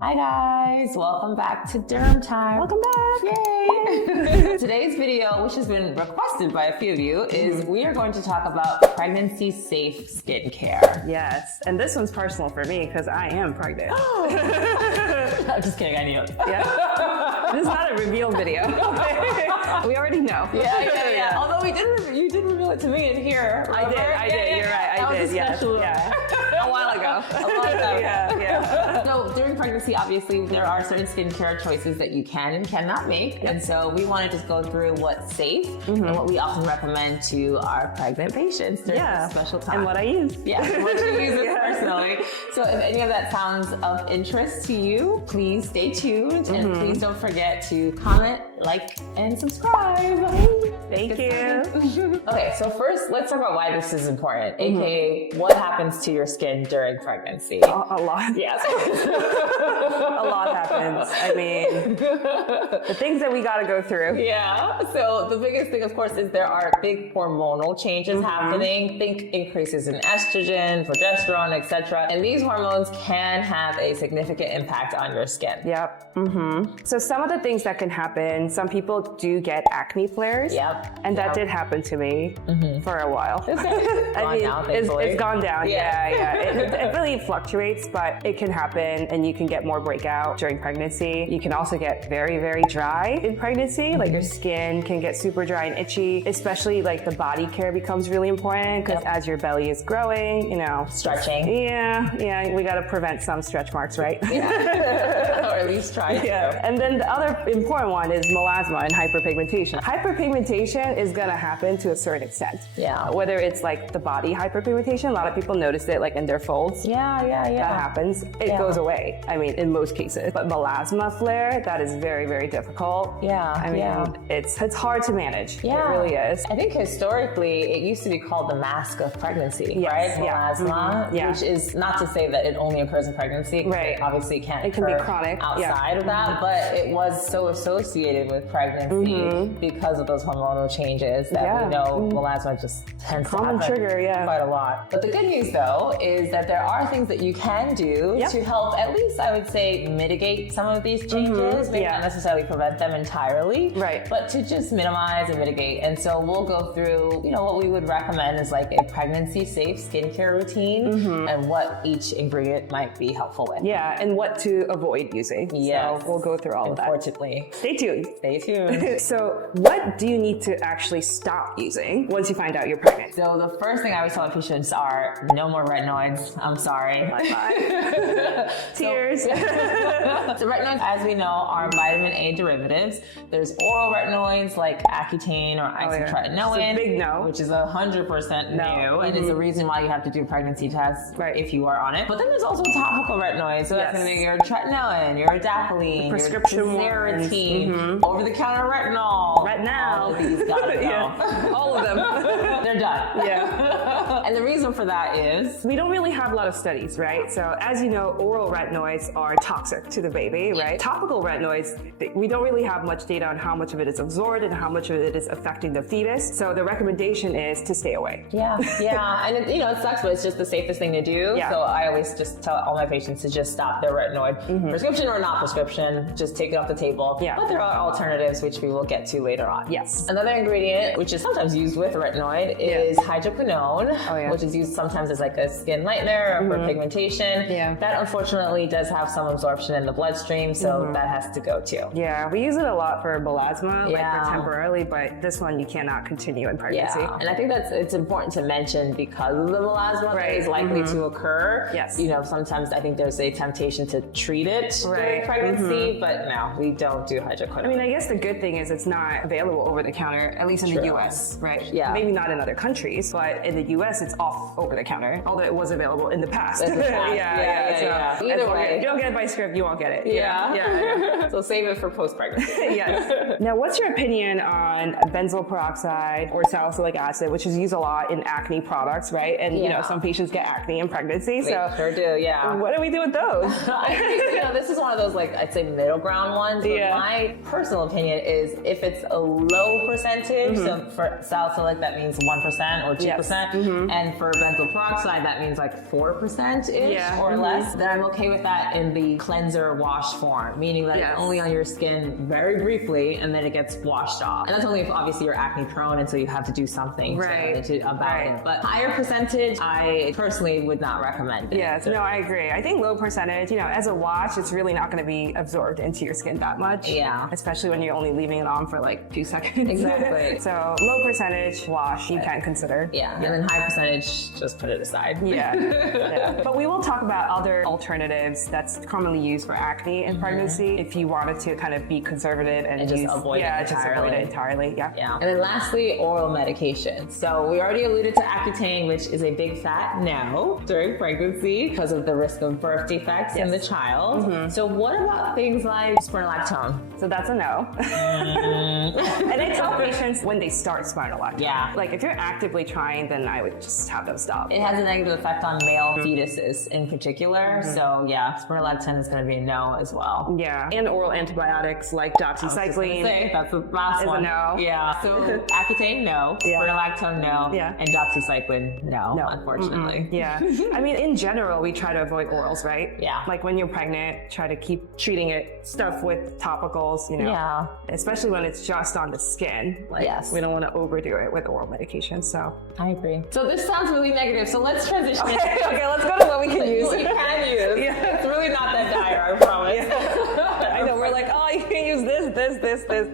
Hi guys, welcome back to Derm Time. Welcome back. Yay! Today's video, which has been requested by a few of you, is we are going to talk about pregnancy safe skincare. Yes, and this one's personal for me because I am pregnant. I'm just kidding, I knew it. Yeah. This is not a reveal video. We already know. Yeah. Although you did reveal it to me in here. I did. You're right. I did. Yes. Yeah. A while ago. Yeah. So during pregnancy, obviously, there are certain skincare choices that you can and cannot make. Yep. And so we want to just go through what's safe and what we often recommend to our pregnant patients during this special time. And what I use. Yeah, what you use it personally. So if any of that sounds of interest to you, please stay tuned and please don't forget to comment, like, and subscribe. Thank you. Okay, so first, let's talk about why this is important, aka what happens to your skin during pregnancy. A lot. Yes. A lot happens. I mean, the things that we got to go through. Yeah. So the biggest thing, of course, is there are big hormonal changes happening. Think increases in estrogen, progesterone, etc. And these hormones can have a significant impact on your skin. Yep. So some of the things that can happen, some people do get acne flares. Yep. And that did happen to me for a while. It's gone down. Yeah. It really fluctuates, but it can happen and you can get more breakout during pregnancy. You can also get very, very dry in pregnancy. Like your skin can get super dry and itchy, especially like the body care becomes really important because as your belly is growing, Stretching. Yeah. We got to prevent some stretch marks, right? Yeah. Or at least try to. Yeah. And then the other important one is melasma and hyperpigmentation. Hyperpigmentation is going to happen to a certain extent. Yeah. Whether it's like the body hyperpigmentation, a lot of people notice it like in their folds. Yeah. That happens. It goes away. I mean, in most cases. But melasma flare, that is very, very difficult. Yeah. I mean, it's hard to manage. Yeah. It really is. I think historically it used to be called the mask of pregnancy, right? Melasma, which is not to say that it only occurs in pregnancy. Right. It obviously can't It can be chronic. outside of that, but it was so associated with pregnancy because of those hormonal changes that we know melasma just tends to happen quite a lot. But the good news though is that there are things that you can do to help at least, I would say, mitigate some of these changes. Maybe not necessarily prevent them entirely, but to just minimize and mitigate. And so we'll go through, what we would recommend is like a pregnancy safe skincare routine and what each ingredient might be helpful with. Yeah, and what to avoid using. Yes. So we'll go through all of that. Unfortunately. Stay tuned. Stay tuned. So what do you need to actually stop using once you find out you're pregnant? So the first thing I always tell my patients are no more retinoids. I'm sorry. Bye. Tears. So retinoids, as we know, are vitamin A derivatives. There's oral retinoids like Accutane or isotretinoin, It's a big no. which is 100% new, and it's the reason why you have to do pregnancy tests if you are on it. But then there's also topical retinoids. So that's going to be your tretinoin, your adapalene, prescription your Zeratine, over-the-counter retinol. All of these gotta go. All of them. They're done. Yeah. And the reason for that is we don't really have a lot of studies, right? So as you know, oral retinoids are toxic to the baby, right? Topical retinoids, we don't really have much data on how much of it is absorbed and how much of it is affecting the fetus. So the recommendation is to stay away. Yeah. And it sucks, but it's just the safest thing to do. Yeah. So I always just tell all my patients to just stop their retinoid, prescription or not prescription, just take it off the table. Yeah. But there are alternatives, which we will get to later on. Yes. Another ingredient, which is sometimes used with retinoid, is hydroquinone, which is used sometimes as like a skin lightener or for pigmentation. Yeah. That unfortunately does have some absorption in the bloodstream, so that has to go too. Yeah, we use it a lot for melasma, like for temporarily, but this one you cannot continue in pregnancy. Yeah, and I think it's important to mention because of the melasma that is likely to occur. Yes. Sometimes I think there's a temptation to treat it during pregnancy, but no, we don't do hydroquinone. I mean, I guess the good thing is it's not available over the counter, at least in the US, right? Yeah. Maybe not in other countries, but in the US it's off over the counter, although it was available in the past. Yeah. So Either way. If you don't get it by script, you won't get it. Yeah. So save it for post-pregnancy. Yes. Now, what's your opinion on benzoyl peroxide or salicylic acid, which is used a lot in acne products, right? And some patients get acne in pregnancy. They sure do, yeah. What do we do with those? I think, this is is one of those, like, I'd say middle ground ones. But my personal opinion is if it's a low percentage, so for salicylic, that means 1% or 2%. And for benzoyl peroxide, that means like 4%-ish or less. Then I'm okay with that in the cleanser wash form, meaning that it's only on your skin very briefly and then it gets washed off. And that's only if obviously you're acne prone and so you have to do something about it. But higher percentage, I personally would not recommend it. Yes, no, I agree. I think low percentage, as a wash, it's really not going to be absorbed into your skin that much. Yeah. Especially when you're only leaving it on for like 2 seconds. Exactly. So low percentage wash you can consider. Yeah. And then high percentage, just put it aside. Yeah. But we will talk about other alternatives that's commonly used for acne in pregnancy if you wanted to kind of be conservative and just avoid it entirely. Yeah. And then lastly, oral medication. So we already alluded to Accutane, which is a big fat no during pregnancy because of the risk of birth defects in the child. So what about things like spironolactone? So that's a no. And I tell patients when they start spironolactone. Yeah. Like if you're actively trying, then I would just have them stop. It has a negative effect on male fetuses in particular. So yeah, spironolactone is going to be a no as well. Yeah. And oral antibiotics like doxycycline. That's the last one. A no. Yeah. So Accutane, no. Spironolactone, no. Yeah. And doxycycline, no. Unfortunately. Yeah. I mean, in general, we try to avoid orals, right? Yeah. Like when you're pregnant, try to keep treating stuff with topicals, Yeah. Especially when it's just on the skin. Like, we don't want to overdo it with oral medication, so. I agree. So this sounds really negative, so let's transition. Okay, let's go to what we can use. What you can use. Yeah. It's really not that dire, I promise. I know, we're like, oh, you can use this.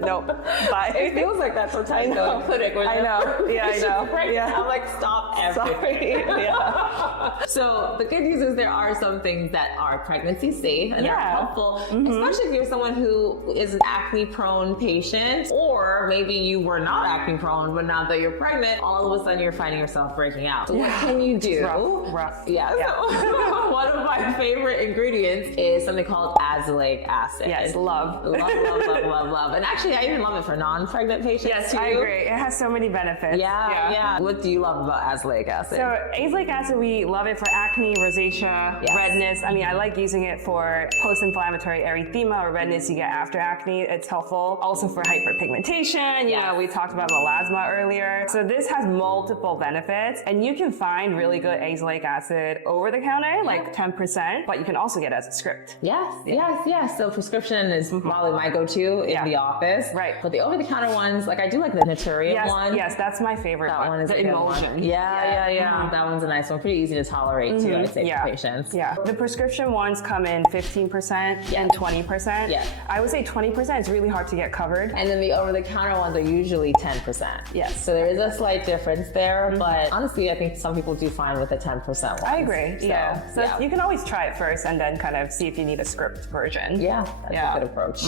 Nope. Bye. It feels like that sometimes though in clinic. I know. Yeah, I know. Yeah. I'm like, stop everything. Sorry. Yeah. So the good news is there are some things that are pregnancy safe and are helpful, especially if you're someone who is an acne prone patient, or maybe you were not acne prone, but now that you're pregnant, all of a sudden you're finding yourself breaking out. So what can you do? Rough. Yeah. So one of my favorite ingredients is something called azelaic acid. Yes, love. And actually, I even love it for non-pregnant patients. Yes, too. I agree. It has so many benefits. Yeah. What do you love about azelaic acid? So azelaic acid, we love it for acne, rosacea, redness. I mean, I like using it for post-inflammatory erythema or redness you get after acne. It's helpful. Also for hyperpigmentation. We talked about melasma earlier. So this has multiple benefits, and you can find really good azelaic acid over the counter, like 10%, but you can also get it as a script. Yes. So prescription is probably my go-to in the office. Right. But the over-the-counter ones, like I do like the Naturium one. Yes, that's my favorite That one is the a good emulsion. one. Yeah. That one's a nice one. Pretty easy to tolerate too, I'd say, for patients. Yeah. The prescription ones come in 15% and 20%. Yeah. I would say 20% is really hard to get covered. And then the over-the-counter ones are usually 10%. Yes. So there is a slight difference there, but honestly, I think some people do fine with the 10% ones. I agree. So you can always try it first and then kind of see if you need a script version. Yeah, that's a good approach.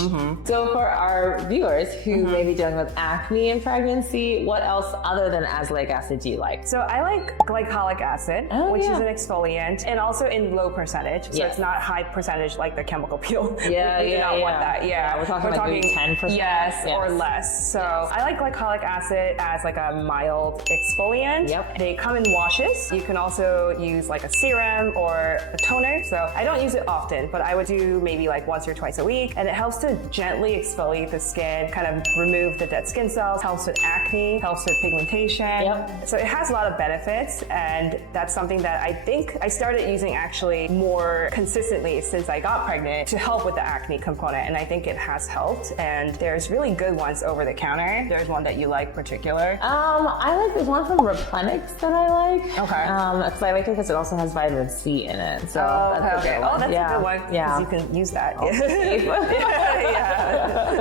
So for our viewers who may be dealing with acne in pregnancy, what else other than azelaic acid do you like? So I like glycolic acid, which is an exfoliant, and also in low percentage. So it's not high percentage like the chemical peel. You do not want that. We're talking like 10%. Yes, or less. So I like glycolic acid as like a mild exfoliant. They come in washes. You can also use like a serum or a toner. So I don't use it often, but I would do maybe like once or twice a week, and it helps to gently exfoliate the skin, kind of remove the dead skin cells, helps with acne, helps with pigmentation. So it has a lot of benefits, and that's something that I think I started using actually more consistently since I got pregnant to help with the acne component, and I think it has helped. And there's really good ones over the counter. There's one that you like particular. I like this one from Replenix that I like. Okay. Because I like it because it also has vitamin C in it. So that's a good one. Oh, that's a good one. Because you can use that.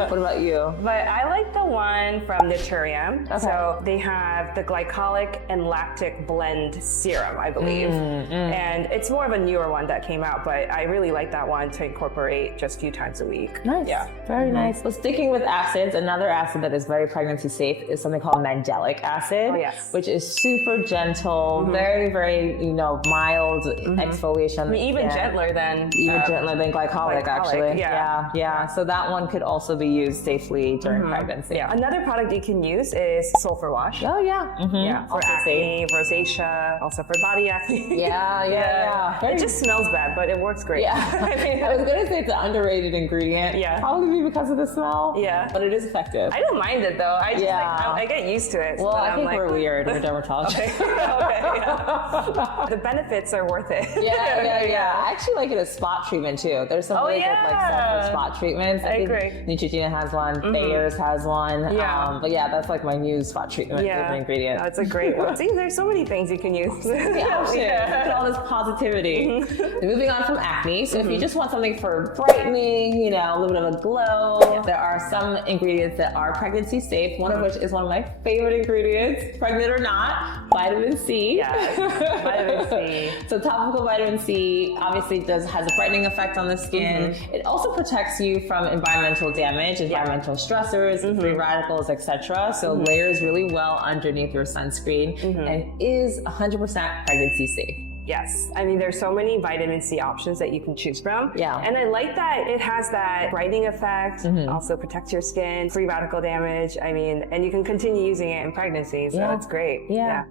What about you? But I like the one from Naturium. So they have the glycolic and lactic blend serum, I believe. And it's more of a newer one that came out, but I really like that one to incorporate just a few times a week. Nice. Yeah. Very nice. Well, sticking with acids, another acid that is very pregnancy safe is something called mandelic acid, which is super gentle, very, very, mild exfoliation. I mean, even gentler than glycolic, actually. Yeah. So that one could also also be used safely during pregnancy. Yeah. Another product you can use is sulfur wash. Oh yeah. Yeah. For Also acne, rosacea, also for body acne. Yeah. It just smells bad, but it works great. Yeah. I was gonna say it's an underrated ingredient. Yeah. Probably because of the smell. Yeah. But it is effective. I don't mind it though. I just I get used to it. Well, So I I'm think like, we're weird. We're dermatologists. The benefits are worth it. Yeah. I actually like it as spot treatment too. There's some really good like stuff for spot treatments. I agree. Neutrogena has one. Thayer's has one. Yeah. But yeah, that's like my new spot treatment with an ingredient. That's a great one. See, there's so many things you can use. Look at all this positivity. Moving on from acne. So if you just want something for brightening, you know, a little bit of a glow, there are some ingredients that are pregnancy safe. One of which is one of my favorite ingredients, pregnant or not, vitamin C. Yeah, vitamin C. So topical vitamin C obviously has a brightening effect on the skin. It also protects you from environmental damage, environmental stressors, free radicals, etc. So layers really well underneath your sunscreen and is 100% pregnancy safe. Yes. I mean, there's so many vitamin C options that you can choose from. Yeah. And I like that it has that brightening effect, also protects your skin, free radical damage. I mean, and you can continue using it in pregnancy. So it's great. Yeah.